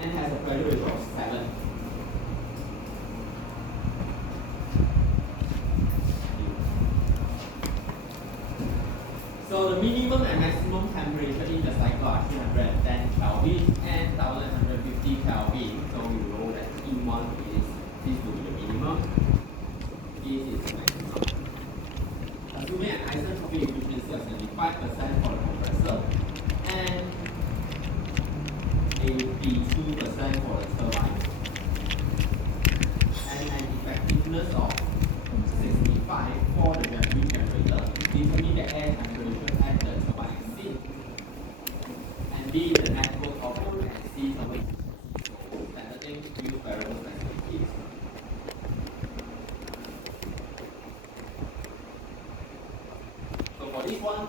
and has a pressure ratio of 7. So the minimum and maximum temperature in the cycle are 310 Kelvin and 1150 Kelvin. So you know that T1 is this will be the minimum, this is the maximum. Assuming an isentropic efficiency of 75% for the compressor and 82% for the turbine, and an effectiveness of 65 for the battery generator, determine the air temperature at the turbine exit, and B, the network output, and C, thermal efficiency. So standard thing, use variable specific keys. So for this one,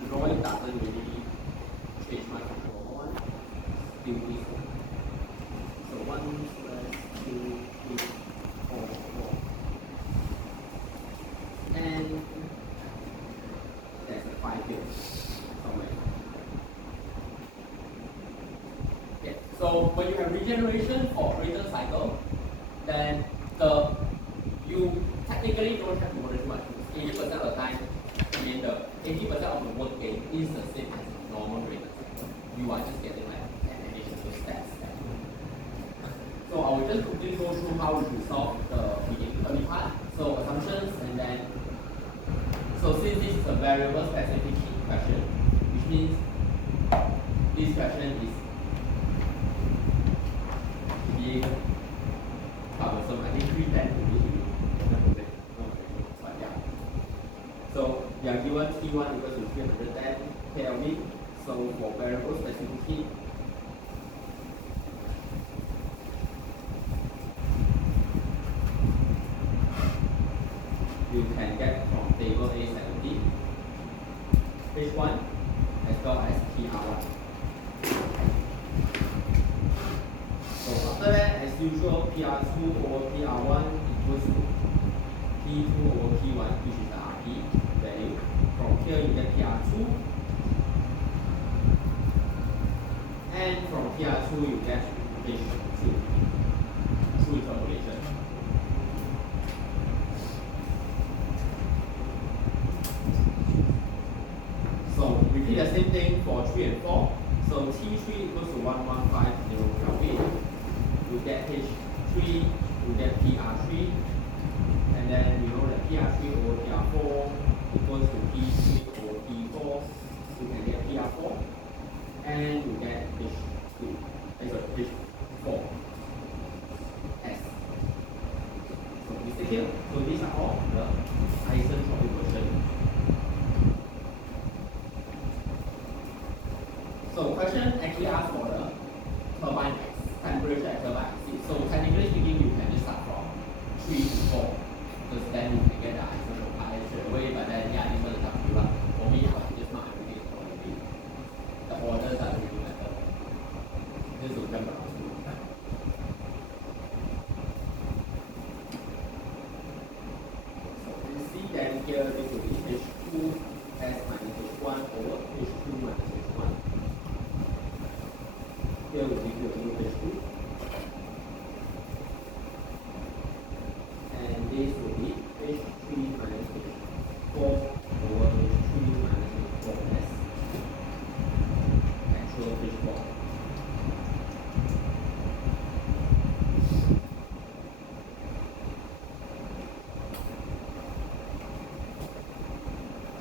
the drawing doesn't really change much. One, still this one. So 1 / 2, 3, 4, 4. And there's a 5 here somewhere. Okay, so when you have regeneration for Brayton cycle, then you technically don't have to worry too much. 80% of the time, I mean the 80% of the work day is the same as normal Brayton cycle. You are just getting like an additional steps. So I will just quickly go through how we resolve the early part. So assumptions, and then so since this is a variable specific question, which means this question is being cumbersome. I think 310 will be but yeah. So we are given T1 equals to 310 Kelvin. So for variable specific heat, you can get from table A70 H1 as well as PR1. So after that, as usual, PR2 over PR1 equals to P2 over P1, which is the RP value. From here you get PR2, and from PR2 you get H2 through interpolation. So repeat the same thing for 3 and 4. So T3 equals to 1150 Kelvin. You get H3, you get PR3, and then you know that PR3 over PR4 equals to P3 over P4. You can get PR4, and you get H2, H4 S. So we see here. So these are all the isentropic version. So question actually asks for the turbine temperature at turbine exit. So technically speaking, you can just start from 3 to 4, because then you can get the isentropic straight away. But then yeah, this one is up to you. For me, I will just mark everything accordingly. The order doesn't really matter. This will jump around too. So you see that here this will be H2 S minus H1 over H2 minus H1. Here we give you a new H2, and this will be H3 minus H4 over H3 minus H4S, actual H4.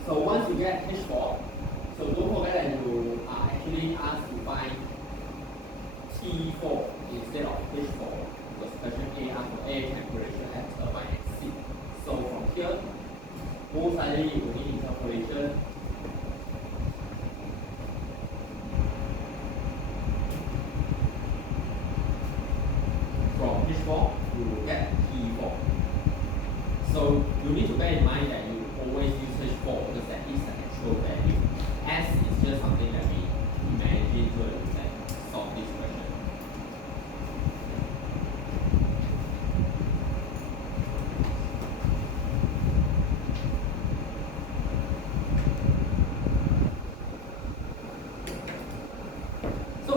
So once you get H4, so don't forget that you are actually asked to find T4 instead of H4, because question A asks for air temperature at turbine exit. So from here, most likely you will need interpolation. From H4, you will get T4. So you need to bear in mind that you always use H4 because that is the actual value. S is just something that we imagine to solve this question.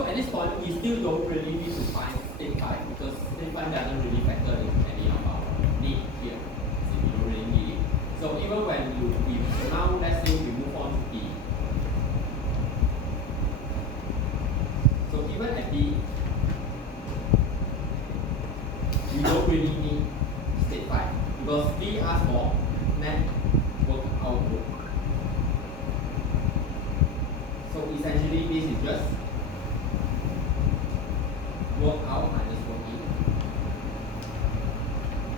At this point, is still don't really need to find state 5 because state 5 doesn't really factor in any of our need here. So you don't really need it. So even when we now let's say we move on to B. So even at B, we don't really need state 5 because B asks for net work output. So essentially this is just work out minus work in,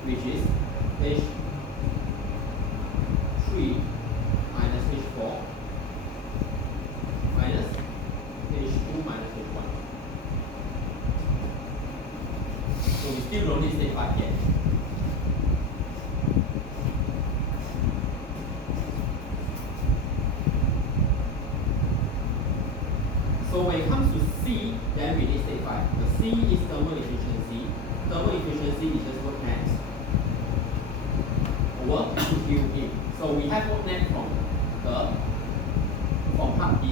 which is H3 minus H4 minus H2 minus H1. So we still don't need state 5 yet. So when it comes to C, then we need state 5. The C is thermal efficiency. Thermal efficiency is just work net over Q in. So we have work net from part B,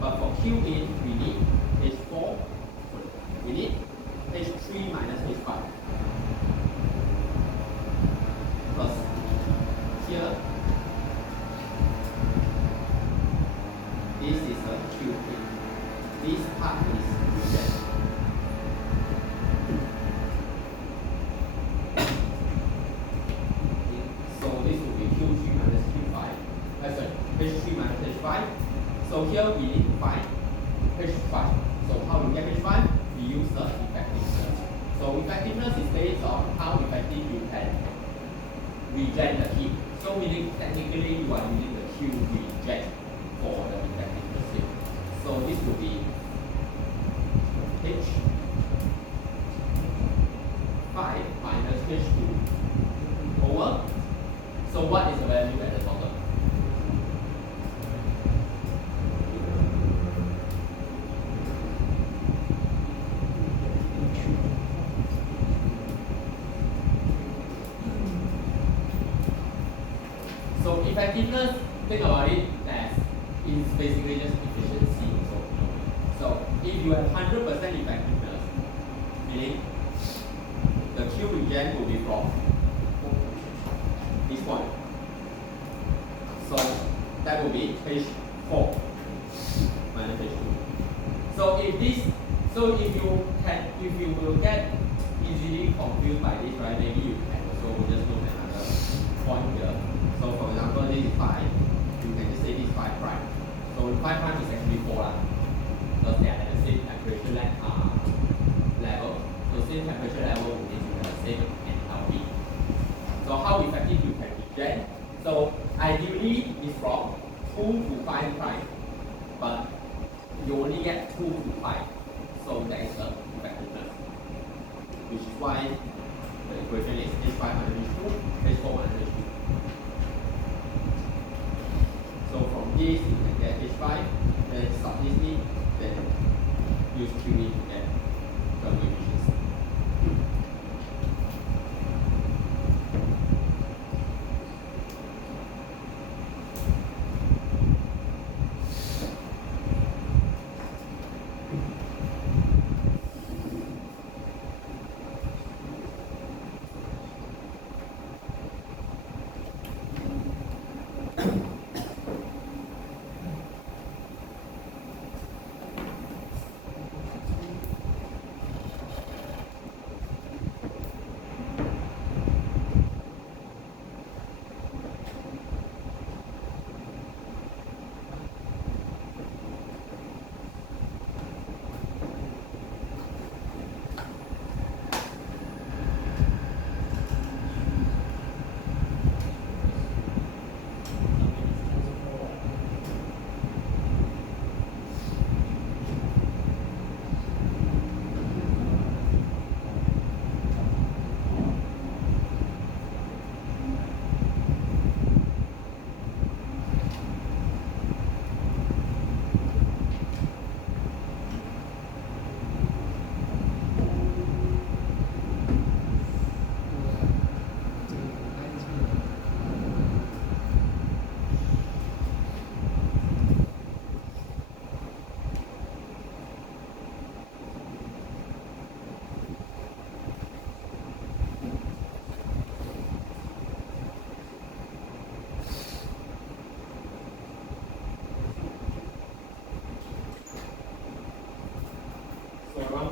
but for Q in we need H4. We need H3 minus H5. Because here this is a Q in. This part is reject. So this will be Q3 minus Q5. Sorry, H3 minus H5. So here we need to find H5. So how do we get H5? We use the effectiveness. So effectiveness is based on how effective you can reject the heat. So meaning technically you are using the Q reject for the effectiveness here. So this will be H5 minus H2 over. So what is the value at the bottom? So effectiveness, think about it as is basically just efficiency. So if you have 100% effectiveness, meaning the Q regen will be from this point. So that will be H4 minus H2. So if you will get easily confused by this, right? Maybe you can also just look at another point here. So for example, this is 5. You can just say this is 5 prime. So 5 prime is actually 4 lah. Because they are at the same temperature level. So same temperature level means you have the same enthalpy. So how effective you can reject? So ideally it's from 2 to 5 prime, but you only get 2 to 5. So that is the effectiveness. Which is why the equation is H5 minus H2, H4 minus H2. So from this you can get H5, then sub this in, then use Q in to get thermal efficiency.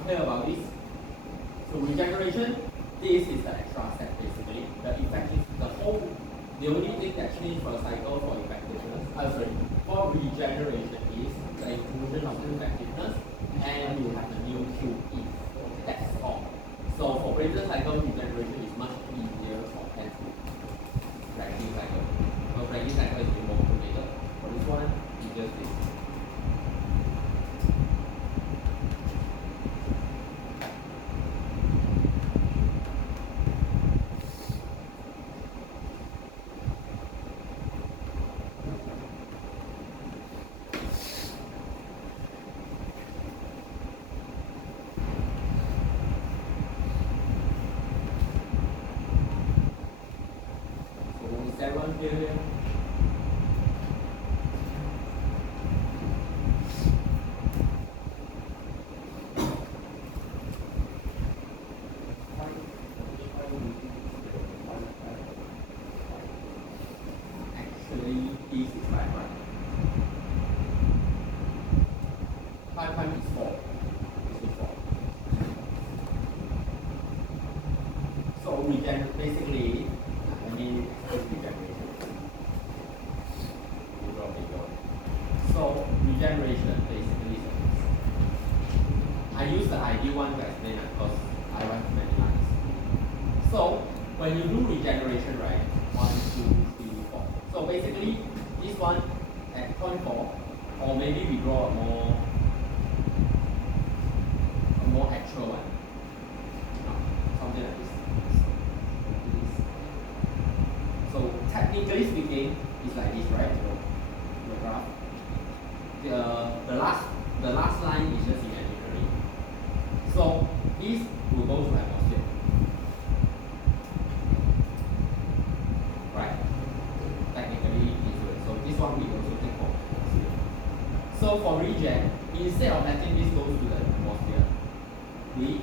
clear about this? So regeneration, this is the extra step basically. The only thing that changed for the cycle for effectiveness, for regeneration is the inclusion of the effectiveness and you have the new QE. That's all. So for Brayton cycle, regeneration is much easier compared to Franklin cycle. So Franklin cycle is more complicated. For this one, it's just this. Everyone clear here? Actually, this is 5 prime. 5 prime is 4. This is 4. So we can basically, regeneration. So regeneration basically is I use the ideal one to explain it because I write many lines. So when you do regeneration, right? 1, 2, 3, 4. So basically this one at point 4, or maybe we draw a more actual one. Something like this. So technically speaking, it's like this, right? The graph. The last line is just imaginary. So this will go to atmosphere. Right? Technically this way. So this one we also take for atmosphere. So for regen, instead of letting this go to the atmosphere, we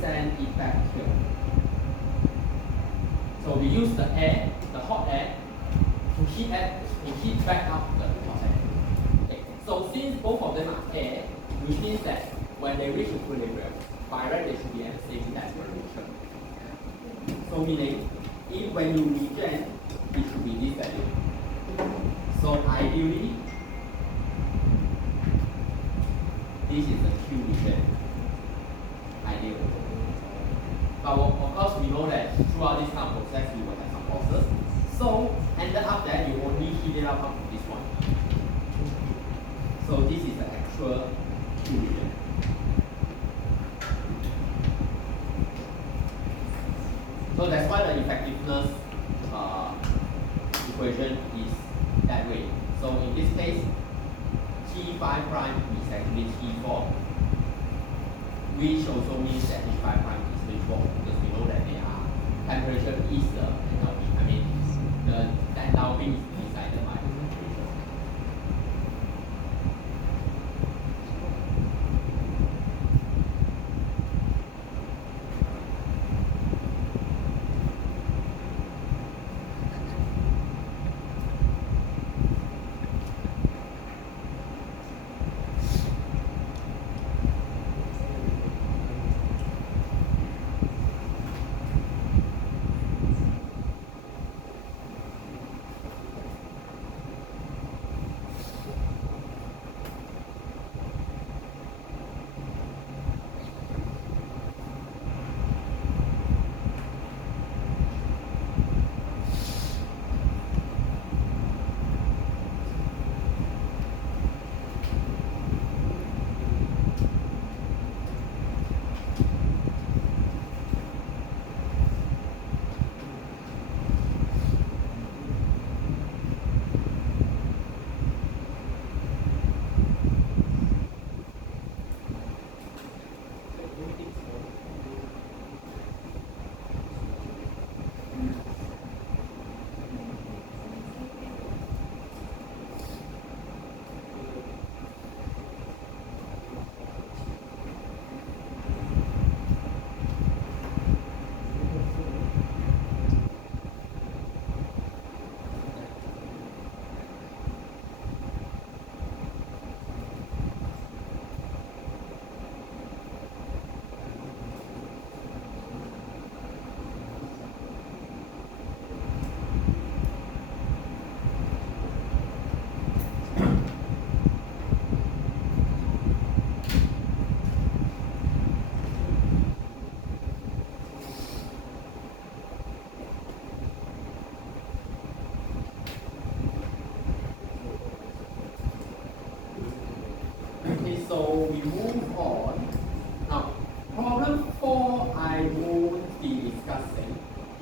send it back here. So we use the air, the hot air, to heat back up the hot air. Okay. So since both of them are air, which means that when they reach equilibrium, by right they should be at the same temperature. So meaning, when you regen, it should be this value. So ideally, this is the Q regen. Ideal. But of course, we know that throughout this kind of process, you will have some losses. So, ended up that you only heat it up to this one. So, this is the actual Q regen. So, that's why the effectiveness equation is that way. So, in this case, T5 prime is actually T4, which also means that H5 prime is H4 because we know that they are temperature is the enthalpy. I mean, the enthalpy is decided by the temperature.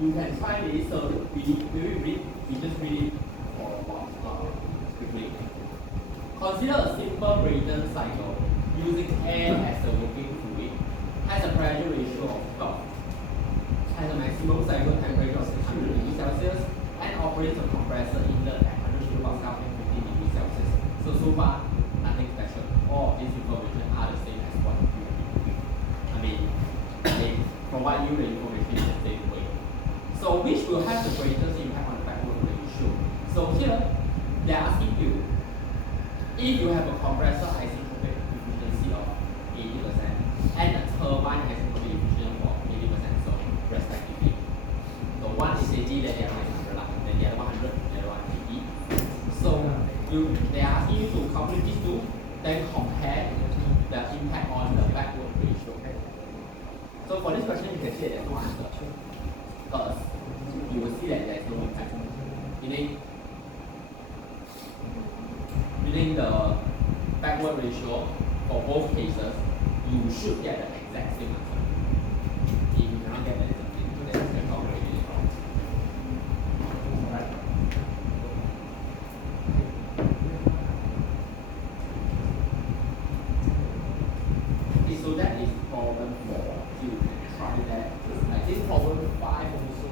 you can try this. So we just read it for a while quickly. Consider a simple Brayton cycle using air as the working fluid, has a pressure ratio of 12, has a maximum cycle temperature of 600 degrees Celsius, and operates a compressor inlet at 100 kilopascal and 50 degrees Celsius. So far, nothing special. All of these information are the same as what you have been doing. I mean, they provide you the information in the same way. So which will have the greatest impact on the backward ratio? So here, they are asking you, if you have a compressor isentropic efficiency of 80% and a turbine isentropic efficiency of 80%, so respectively. So one is 80, then the other is 100, then the other 100, the other one 80. So they are asking you to calculate these two, then compare the impact on the backward ratio. So for this question, you can see that there's no answer. Because you will see that there's no impact. Meaning the backward ratio for both cases, you should get the exact same answer. If you cannot get the exact same answer, then you can calculate it wrong. Alright. Okay, so that is problem 4. You can try that. I think problem 5 also.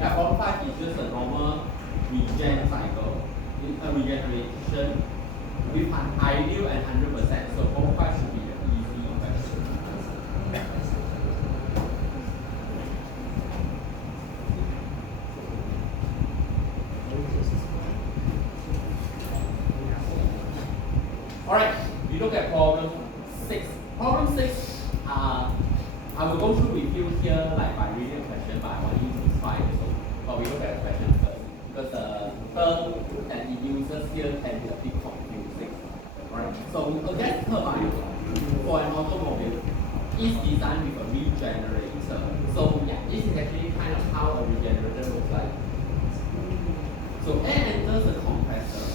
Yeah, problem 5 is just a normal regen cycle, a regeneration with an ideal and 100%. So problem 5 should be the easy question. Alright, we look at problem 6. Problem 6, I will go through with you here like by reading a question, but I want you to try it. But we look at the question first, because the term that it uses here can be a bit confusing. Alright, so a gas turbine for an automobile is designed with a regenerator. So yeah, this is actually kind of how a regenerator looks like. So air enters the compressor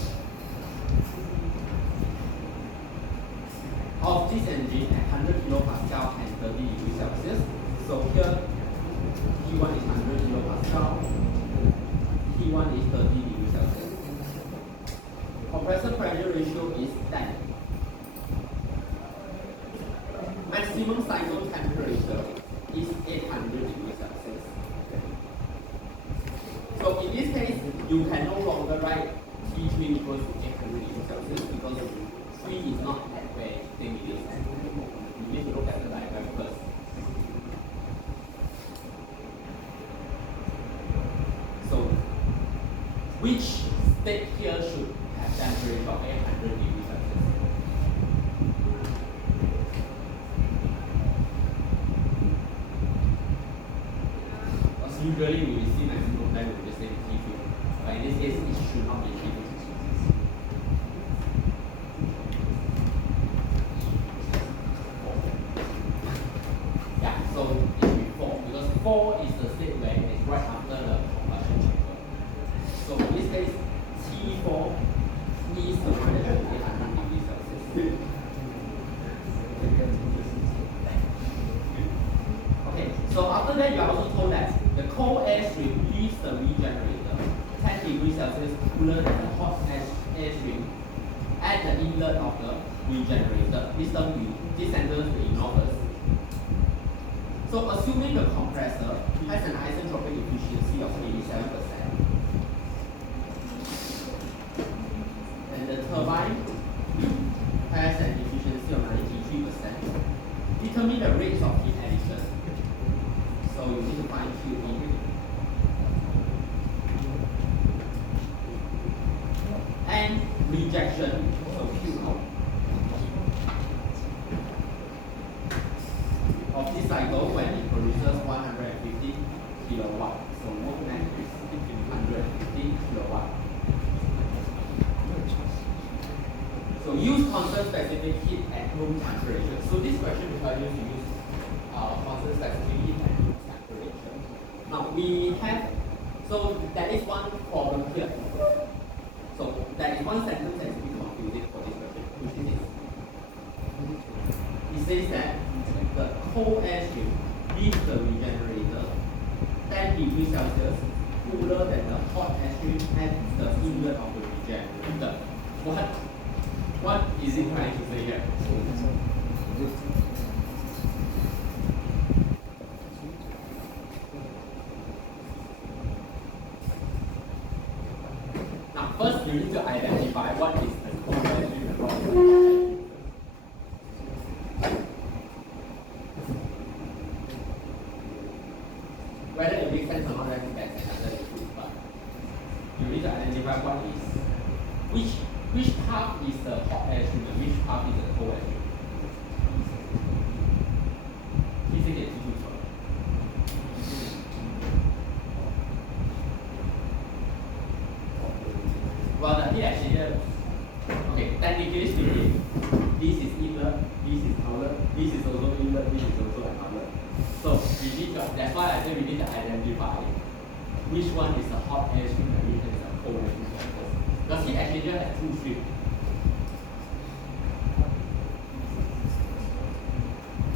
of this engine at 100 kilopascal and 30 degrees Celsius. So here, T1 is 100 kilopascal, T1 is 30 degrees Celsius. Compressor pressure ratio is 10. Maximum cycle temperature is 800 degrees Celsius. So in this case, you can no longer write T3 equals to 800 degrees Celsius because 3 is not at where you think it is. You need to look at the diagram first. So, which state here should have temperature of 800 degrees Celsius? Because usually we receive maximum time with the same T2. But in this case, it should not be T2. So it will be 4, because 4 is the state where it is right after the combustion chamber. So in this case, T4 needs to run at 800 degrees Celsius. Okay, so after that you are also told that the cold air stream leaves the regenerator 10 degrees Celsius cooler than the hot air stream at the inlet of the regenerator. This sentence we ignore first. So assuming the compressor has an isentropic efficiency of 87%, and the turbine has an efficiency of 93%, determine the rates of heat addition. So you need to find QE. And rejection, so Q out. Of this cycle when it produces 150 kilowatt. So movement is 150 kilowatt. So use constant specific heat at room temperature. So this question requires you to use constant specific heat at room temperature. Now we have, so there is one problem here. So there is one sentence that is a bit confusing for this question, which is this. It says that the cold air stream leaves the regenerator 10 degrees Celsius cooler than the hot air stream at the inlet of the regenerator. What is it trying to say here? Now, first you need to identify what is the cold air stream and what is the hot air stream. Whether it makes sense or not, that's another issue. But you need to identify what is which part is the hot air stream and which part is the cold air stream. 第四点记住错了。Well, the heat exchanger. Okay, technically speaking, this is inlet, this is outlet, this is also inlet, this is also an outlet. So we need to, that's why I say we need to identify which one is the hot air stream and which one is the cold air stream. Because heat exchanger has two streams.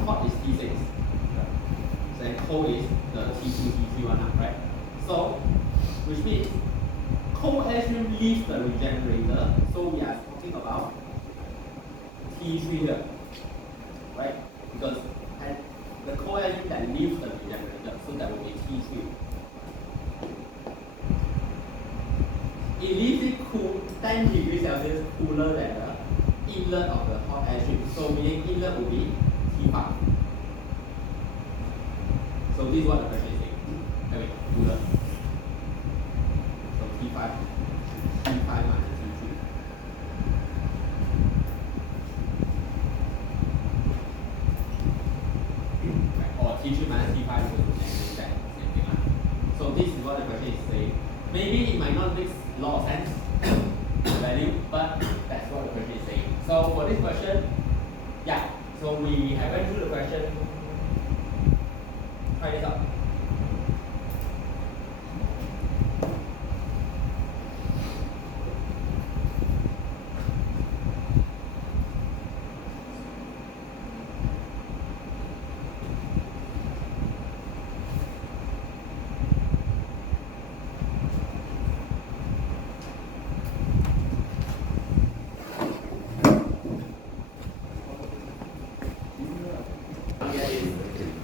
Hot is T6, then cold is the T2, T3 one, right? So, which means cold air stream leaves the regenerator, so we are talking about T3 here, right? Because the cold air stream that leaves the regenerator, so that will be T3. It leaves it cool 10 degrees Celsius cooler than the inlet of the hot air stream. So meaning inlet will be T5. So this is what the question is saying. Okay, cooler. So T5 minus T3. Right. Or T3 minus T5 equals to same thing. So this is what the question is saying. Maybe it might not make a lot of sense, value, but that's what the question is saying. So for this question, yeah, so we have went through the question. Try this out.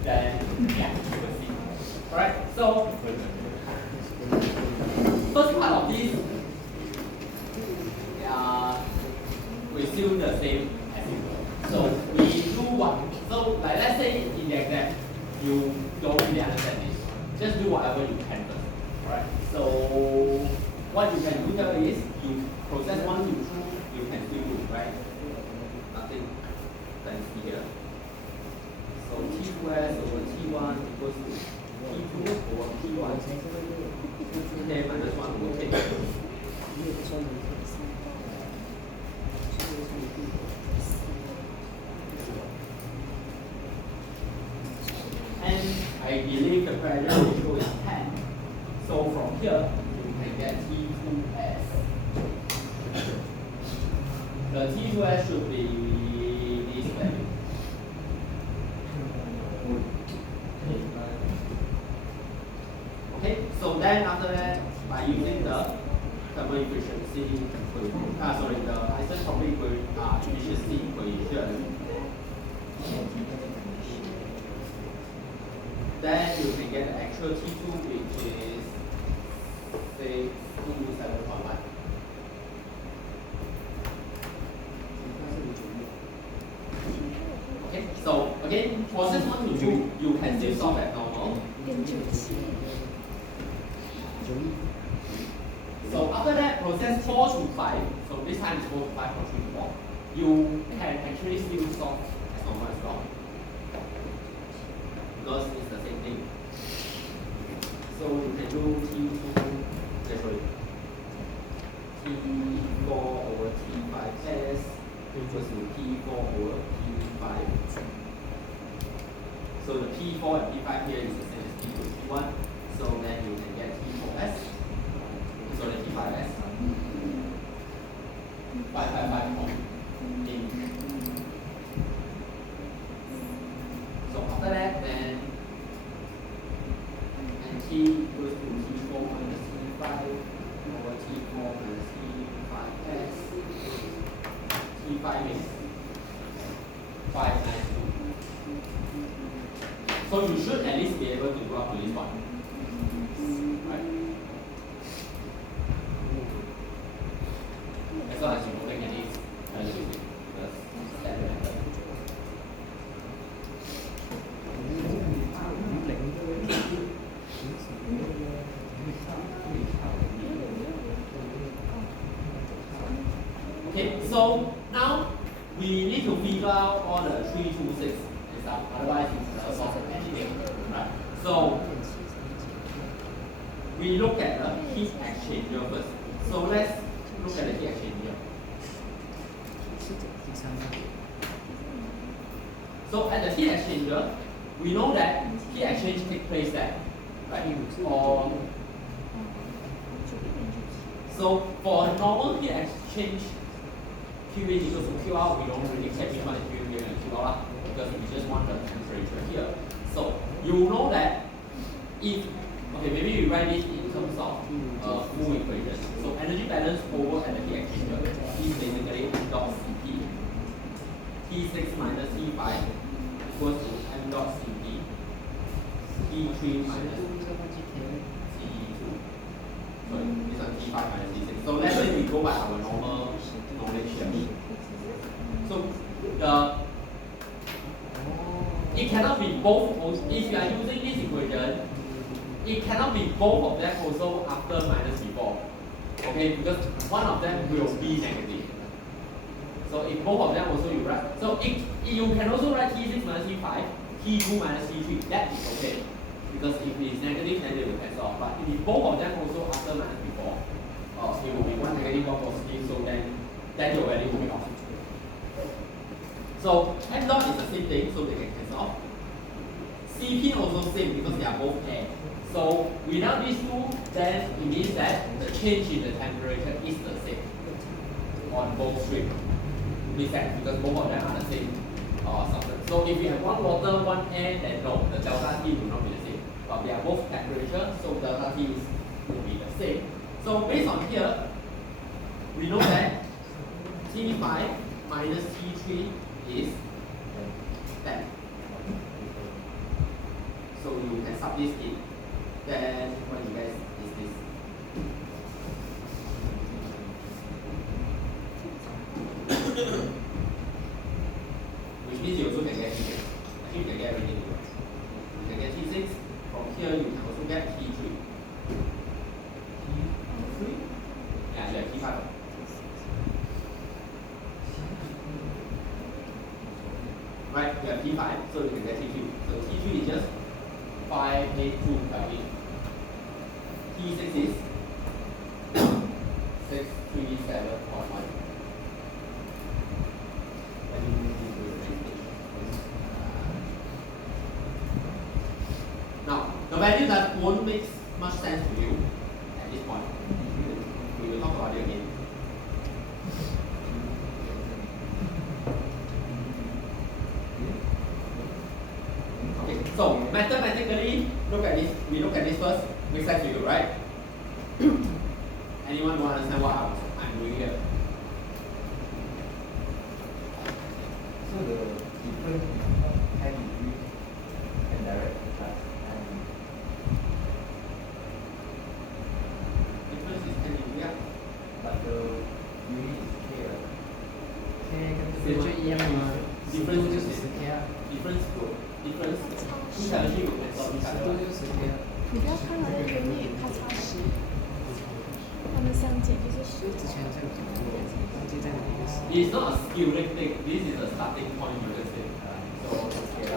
Then, yeah, you will see. Alright, so first part of this we still the same as usual. So we do what? So like let's say in the exam you don't really understand this. Just do whatever you can first. Alright. So what you can do here is you process 1 to 2, you can still do, right? Nothing fancy here. So T2s over T1 equals to T2 over T1. K minus 1 over K. And I believe the pressure ratio is 10. So from here, you can get T2s. The T2s should be this value. Okay, so then after that, by using the thermal efficiency, the isentropic efficiency equation, then you can get the actual T2, which is say 227.1. Okay, so again, process 1 to 2, you can still solve at normal. So after that, process 4 to 5, so this time is 4 to 5 or 3 to 4, you can actually still solve as normal as well. Because it's the same thing. So you can do T4 over T5s equals to P4 over P5. So the P4 and P5 here is the same as P2 and P1. So then you can get T4s. So the T5s. 555 in T5 is 592. So you should at least be able to go up to this point. Right? As long as you don't take any analysis, that's standard method. Okay, so now we need to figure out all the 3, 2, 6 and stuff. Otherwise, it's not anything. Right? So we look at the heat exchanger first. So let's look at the heat exchanger. So at the heat exchanger, we know that heat exchange takes place there, right? So for a normal heat exchange, Q in equals to Q out, we don't really care which one is Q in and Q out because we just want the temperature here. So you know that if, okay, maybe we write this in terms of full equation. So energy balance over at the heat exchanger is basically M dot Cp. T6 minus T5 equals to M dot Cp. T3 minus T2. Sorry, this one T5 minus T6. So let's say we go by our normal knowledge here. So it cannot be both. If you are using this equation, it cannot be both of them also after minus before. Okay, because one of them will be negative. So if both of them also you write, so you can also write T6 minus T5, T2 minus T3. That is okay. Because if it is negative, then they will cancel off. But if both of them also after minus before, it will be one negative, one positive. So then your value will be off. So M dot is the same thing, so they can cancel off. Cp also same because they are both air. So without these two, then it means that the change in the temperature is the same on both streams. Means that because both of them are the same substance. So if you have one water, one air, then no, the delta T will not be the same. But they are both temperature, so delta T will be the same. So based on here, we know that T5 minus T3 is 10. So you can sub this in. Then what you guys is this? Which means you also can get T6. Actually you can get everything you want. You can get T6. From here you can also get T3. T3? Yeah, T5. Right, you have T5, so you can get T3. So T3 is just 582 Kelvin. T6 is 637.1. Now, the value that won't make much sense to you at this point. We will talk about it again. So mathematically, look at this. We look at this first. Makes sense to you, right? Anyone want to understand what I'm doing here? So the difference is 10 degrees and direct plus and difference is 10 degrees, yeah. but the unit is K, right? K 跟 temperature 一样吗？ Difference 就是10 K 啊， difference will difference 听起来是有点少，听起来10度就是10 K 啊。你不要看它的原理，它差10，它们相减就是10。之前好像有讲过，忘记在哪一个时。 It's not a skilling thing. This is a starting point, you can say. So okay,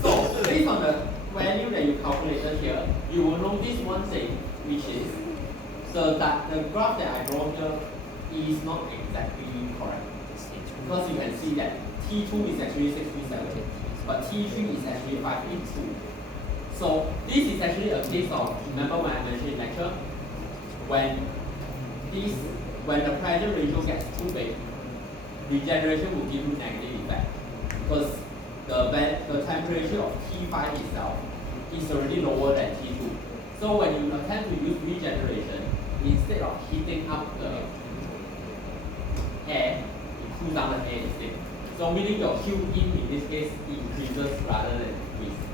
So based on the value that you calculated here, you will notice one thing, which is so that the graph that I draw here is not exactly correct. Because you can see that T2 is actually 637. but T3 is actually 582. So this is actually a case of, remember when I mentioned in lecture, when the pressure ratio gets too big, regeneration will give you negative effect because the temperature of T5 itself is already lower than T2. So when you attempt to use regeneration, instead of heating up the air, you cool down the air instead. So meaning your Q in this case increases rather than decreases.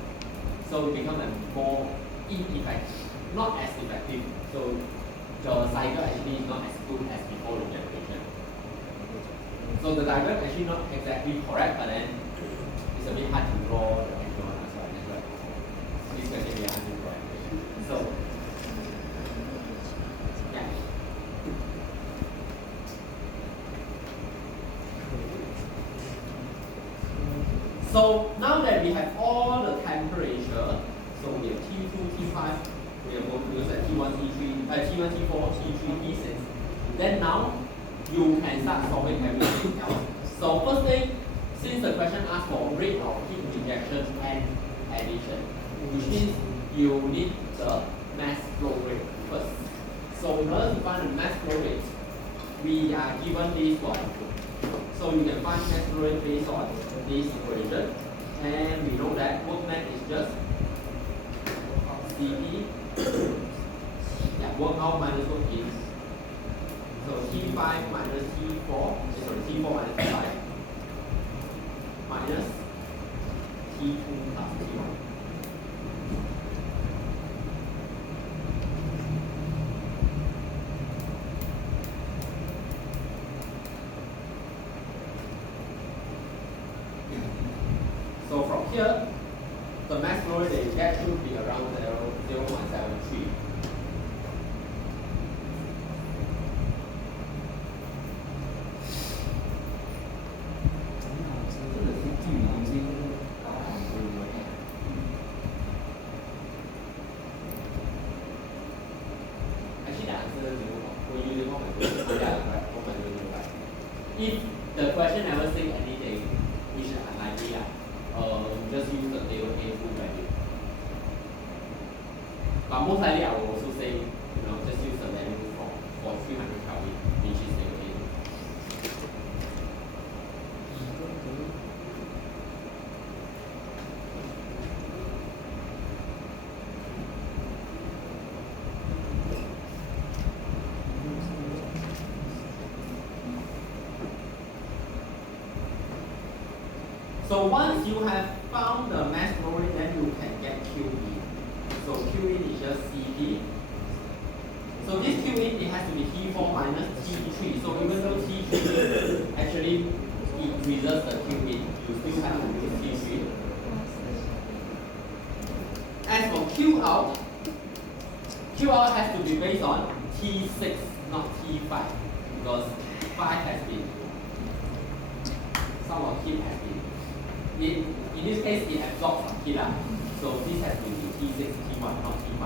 So it becomes a more ineffective, not as effective. So the cycle actually is not as good as before regeneration. So the diagram actually not exactly correct, but then it's a bit hard to draw the actual one as well. That's right. This question we are to draw. So yeah. So now that we have all the temperature, so we have T2, T5, we have both used at T1, T3, T1, T4, T3, T6. Then now you can start solving everything else. So first thing, since the question asks for rate of heat rejection and addition, which means you need the mass flow rate first. So in order to find the mass flow rate, we are given this one. So you can find mass flow rate based on this equation, and we know that workman is just Cp, yeah, work out minus work in. So T5 minus T4, sorry, T4 minus T5 minus T2 plus T1. So from here, the mass flow rate that you get should be around 0.73. Actually, the answer is 0.0. Yeah, right, 0.005. If the question never say anything, which is unlikely, just use the table A full value. But most likely, I will also say, just use the value for 300 Kelvin, which is table A. So once you have found the mass flow rate, then you can get QE. So QE is just Cp. So this QE, it has to be T4 minus T3. So even though T3 actually increases the QE, you still have to use T3. As for Q out has to be based on T6, not T5, because 5 has been, some of heat has been. In this case, it absorbs some heat. So this has to be T6, T1, not T5.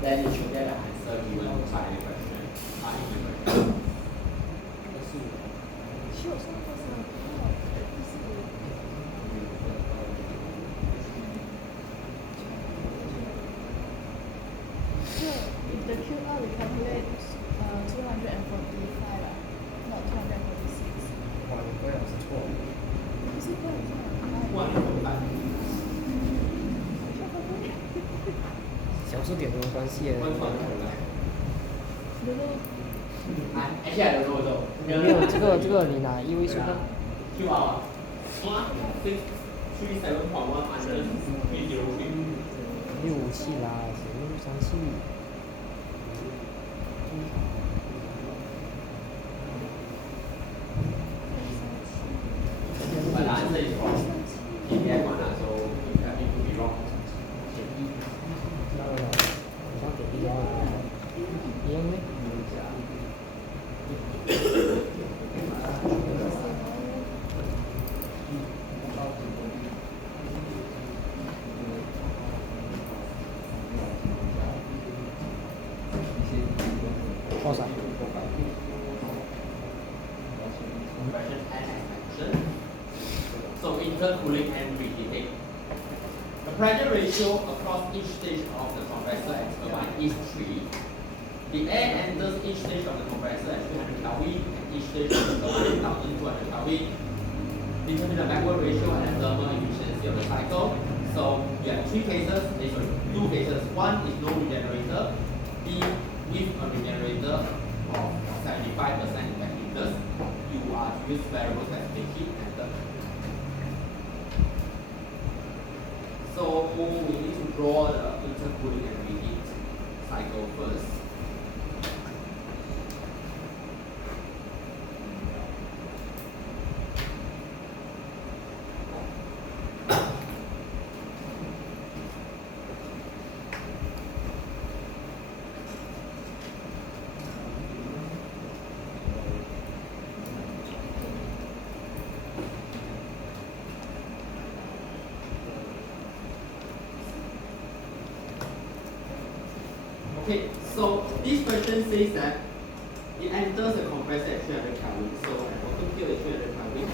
Then you should get the answer given by the question. If the QR we calculate 245, not 246. 不是不能小数点没有关系的。Actually, I don't know though. 没有这个你拿一位数的。 QR. 637.1 minus 303. 657啦，637。But the answer is wrong. PDF one, so it could be wrong. 好像点一样一样的。So intercooling and reheating. The pressure ratio across each stage of the compressor and turbine is 3. The air enters each stage of the compressor at 300 Kelvin and each stage of the turbine at 1200 Kelvin. Determine the backward ratio and the thermal efficiency of the cycle. So you have 2 cases. One is no regenerator. B with a regenerator of 75% effectiveness. You are to use variables that make heat and thermal. So we need to draw the intercooling and reheat cycle first. Okay, so this question says that it enters the compressor at 300 Kelvin. So at bottom here is 300 Kelvin.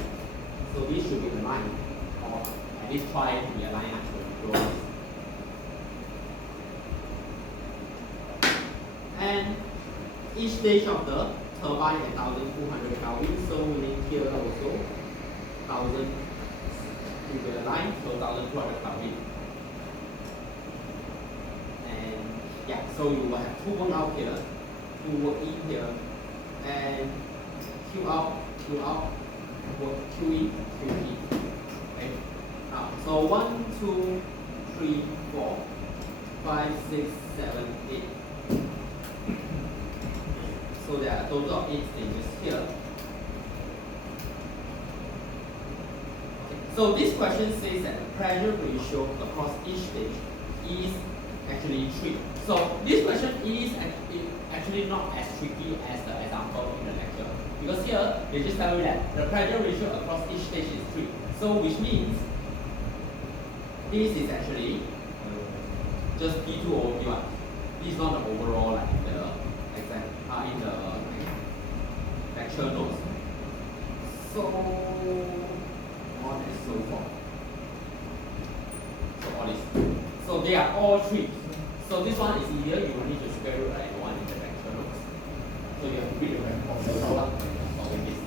So this should be the line, or at least try to be a line actually. And each stage of the turbine at 1200 Kelvin. So we need here also 1000 to be a line, so 1200 Kelvin. Yeah, so you will have 2 work out here, 2 work in here, and Q out, work Q in, Q in. Okay. So 1, 2, 3, 4, 5, 6, 7, 8. So there are a total of 8 stages here. Okay. So this question says that the pressure ratio across each stage is actually 3. So this question is actually not as tricky as the example in the lecture. Because here, they just tell you that the pressure ratio across each stage is 3. So which means, this is actually just P2 over P1. This is not the overall like in the exam, in the lecture notes. So, on and so forth. So all this. So they are all 3. So this one is easier, you will need to square root like the one in the lecture notes. So you have to read the problem following this.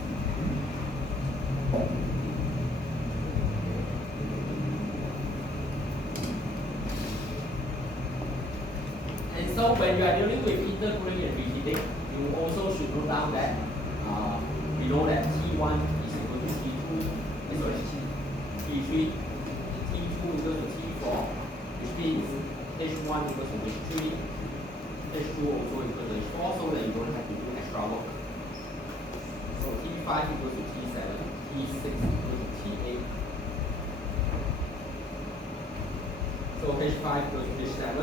And so when you are dealing with intercooling and reheating, you also should note down that we know that T1 is equal to T2, sorry, T3, T2 equals to T4, which means H1 equals to H3, H2 also equals to H4, so that you don't have to do extra work. So T5 equals to T7, T6 equals to T8. So H5 equals to H7,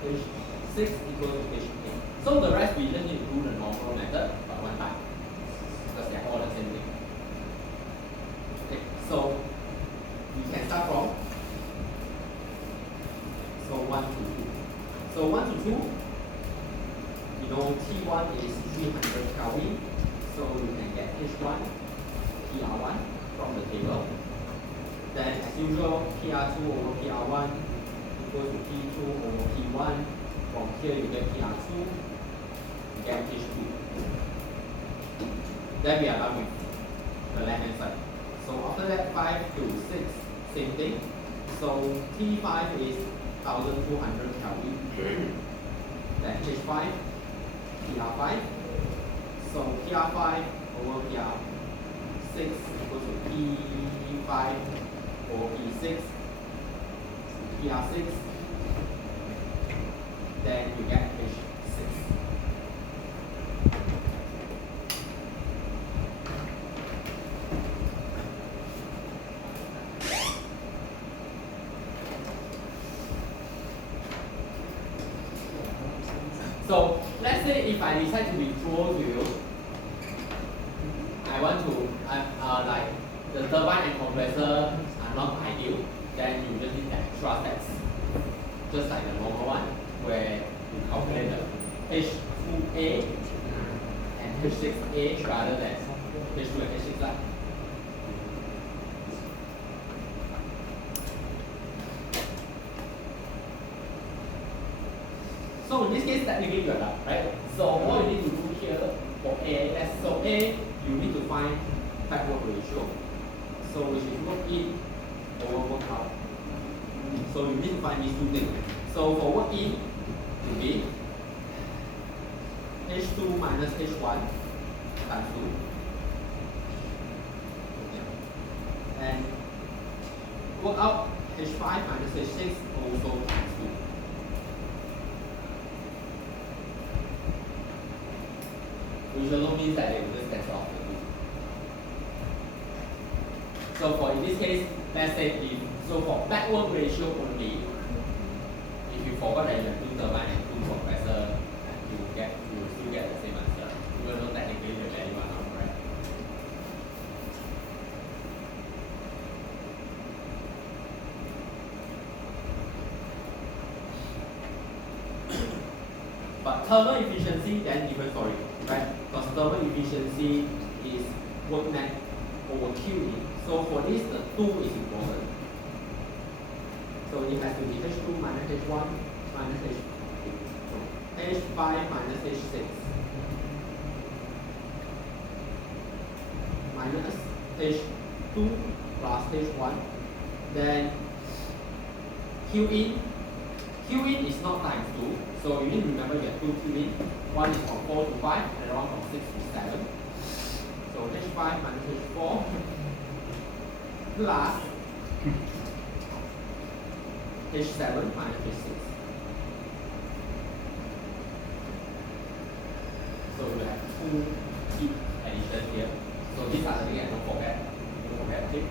H6 equals to H8. So the rest we just need to do the normal method, but one time, because they're all the same thing. Okay, so we can start from 1 to 2. So 1 to 2, you know T1 is 300 Kelvin, so we can get H1, PR1 from the table. Then as usual, PR2 over PR1 equals to P2 over P1. From here you get PR2, you get H2. Then we are done with the left hand side. So after that 5 to 6, same thing. So T5 is 1200 Kelvin. Then H5, PR5. So PR5 over PR6 equals to P5 over P6, PR6. Then you get H6. So let's say if I decide to withdraw to you, I want to, like the turbine and compressor are not ideal, then you just need the extra steps. Just like the normal one, where you calculate the H2A and H6A rather than H2 and H6. So in this case, technically you're done, right? So what you need to do here for A, so A, you need to find back work ratio. So which is work in over work out. So you need to find these two things. So for work in, it will be H2 minus H1 times 2. And work out H5 minus H6 also times 2. Which also means that they will just cancel off the 2. So for in this case, let's say if so for backward ratio only, if you forgot that you have 2 turbine and 2 compressor, you will still get the same answer, even though technically the value are not correct. But thermal efficiency, then different story, right? Because thermal efficiency is work net over QE. So for this, the 2 is important. So it has to be H2 minus H1 minus H5 minus H6 minus H2 plus H1. Then Q in is not times 2. So you need to remember you have 2 Q in. One is from 4 to 5 and one from 6 to 7. So H5 minus H4 plus H7 minus H6. So we have 2 heat additions here. So these are the things I don't forget. Okay.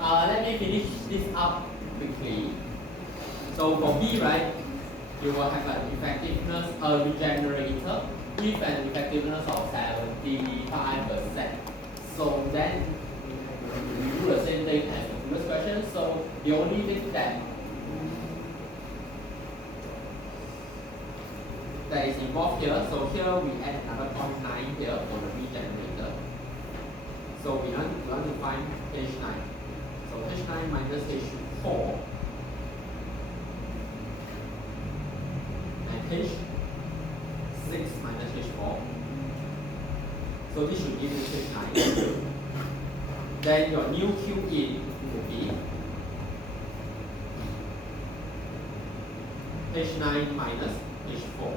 Alright, let me finish this up quickly. So for B, right, you will have an effectiveness, a regenerator with an effectiveness of 75%. So then we do the same thing as the previous question. So the only thing that is involved here, so here we add another 0.9 here for the regenerator. So we want to find H9. So H9 minus H4 and H6 minus H4. So this should give you H9. Then your new Q in will be H9 minus H4.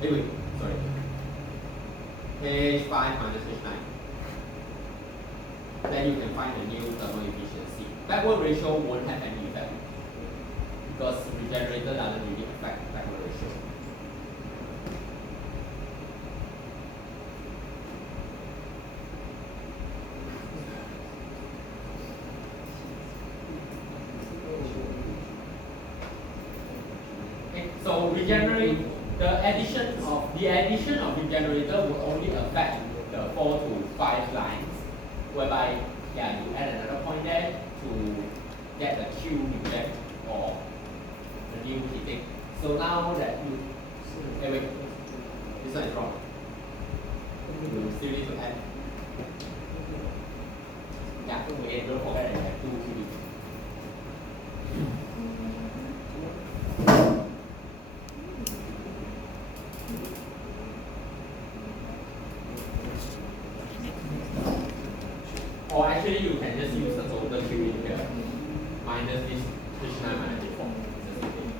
Wait, sorry. H5 minus H9. Then you can find the new thermal efficiency. Backward ratio won't have any effect because regenerator doesn't really affect backward ratio. Okay, so the addition of regenerator will only affect the 4 to 5 lines, whereby yeah, you add another point there to get the Q reject or the new heating. So now that you wait, this one is wrong. You still need to add. Yeah, wait, don't forget that you have 2 cubic. Or actually, you can just use the total cubic here minus this H9 minus H4. It's the same thing.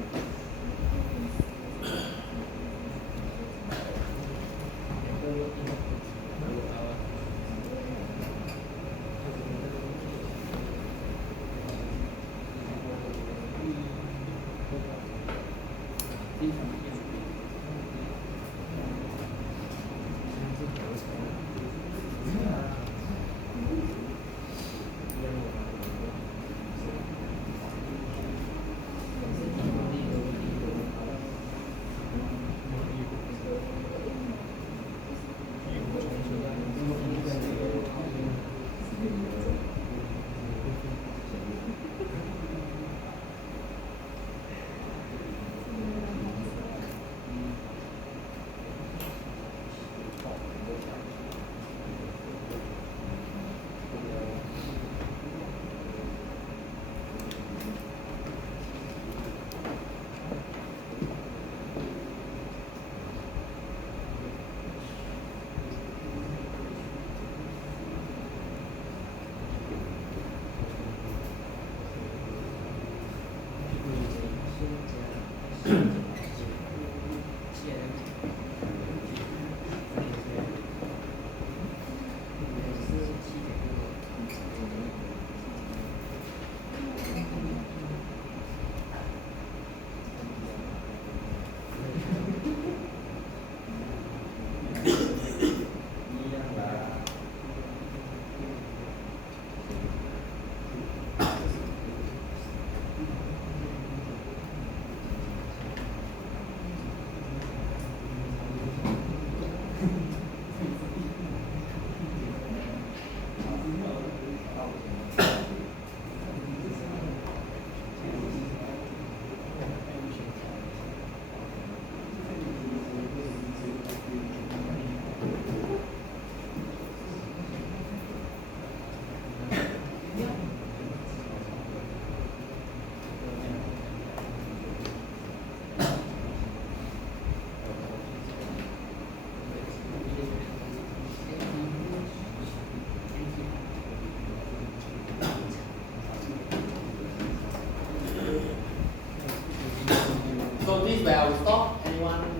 So this is where I will stop. Anyone